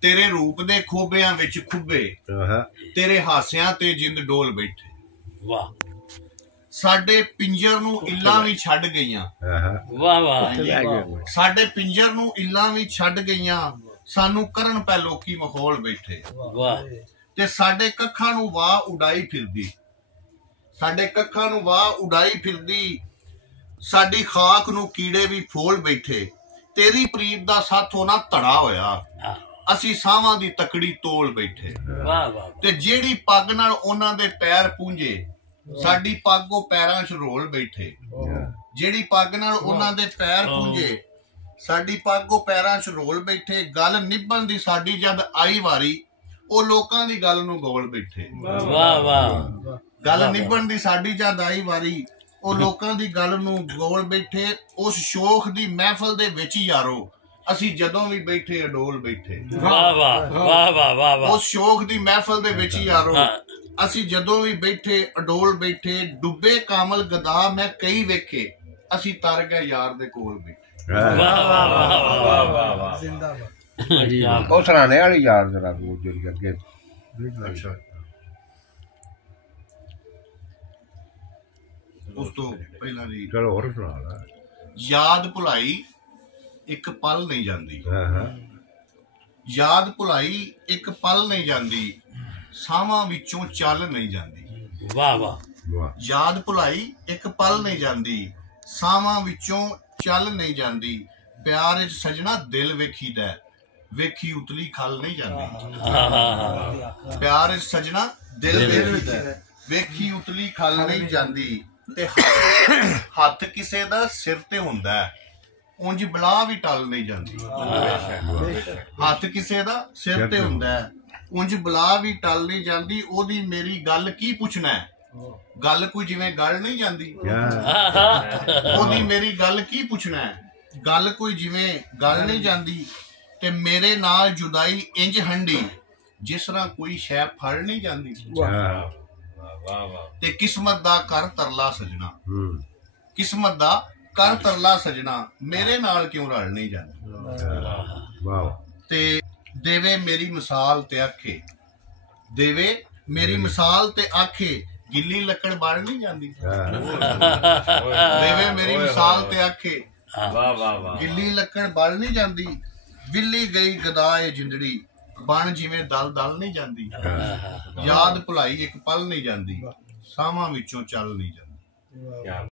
तेरे रूप दे खोबियां विच खुबे तेरे हासियां ते जिंद डोल बैठे। वाह साडे पिंजर नूं इल्लां भी छड्ड गईयां। वाह वाह साडे पिंजर नूं इल्लां भी छड्ड गईयां सानू करन पै लोकी मखौल बैठे। वाह ते साडे कक्खां नूं वाह उडाई फिरदी, साडे कक्खां नूं वाह उडाई फिरदी, साडी खाक नूं कीड़े भी फोल बैठे। तेरी प्रीत दा साथों ना धड़ा होया असी सावां दी तकड़ी तोल बैठे। वाह वाह ते जेड़ी पग नाल उन्हां दे पैर पूंजे साडी पग ओ पैरां च रोल बैठे। जेड़ी पग नाल उन्हां दे पैर पूंजे साडी पग ओ पैरां च रोल बैठे। गल निभण दी साडी जद आई वारी ओ लोकां दी गल नूं गोल बैठे। वाह वाह गल निभण दी साडी जद आई वारी ओ लोकां दी गल नूं गोल बैठे। उस शोख दी महफल दे विच यारो असी जदों भी बैठे अडोल बैठे। वाह वाह वाह वाह वाह वाह उस शोख दी महफल दे विच यारो असी जदों भी बैठे अडोल बैठे। डुब्बे कामल गदा मैं कई वेखे असी तर गए यार दे कोल बैठे। वाह वाह वाह वाह वाह वाह जिंदाबाद। ਉਹ ਸਰਾਣੇ ਵਾਲੀ ਯਾਰ ਜਰਾ ਜਿਹੜੀ ਅੱਗੇ अच्छा उस तो पहला जी ਚਲੋ ਹੋਰ ਸੁਣਾ ਲੈ। याद भुलाई एक पल नहीं जाती। याद भुलाई एक पल नहीं जाती सावां विचों चल नहीं जाती। वाह वाह याद भुलाई एक पल नहीं जाती सावां विचों चल नहीं जाती। प्यार च सजना दिल वेखीदा वेखी उतली खल नहीं जाती। प्यार च सजना दिल वेखीदा वेखी उतली खल नहीं जाती। ते हथ किसे दा सिर ते हुंदा उंज बला भी टल नहीं जाती। हथ किसे दा सिर ते हुंदा उंज बला भी टल नहीं जाती। ओदी मेरी गल की पुछना है गल कोई जिवें गल नहीं जाती। ओदी मेरी गल की पुछना है गल कोई जिवें गल नहीं जाती। ते मेरे नाल जुदाई इंज हंडी जिस तरह कोई शै फड़ नहीं जाती। ते किस्मत दा कर तरला सजना किस्मत दा कर तरला सजना मेरे नाल क्यों रल नहीं जाती। ते देवे मेरी मिसाल ते आखे देवे मेरी मिसाल ते आखे गिल्ली लकड़ बाल नहीं जाती। देवे मेरी मिसाल ते आखे गिल्ली लकड़ बाल नहीं जाती। विल्ली गई गदाए जिंदड़ी बन जिवें दल दल नहीं जाती। याद भुलाई एक पल नहीं जाती सावां विचों चल नहीं जाती।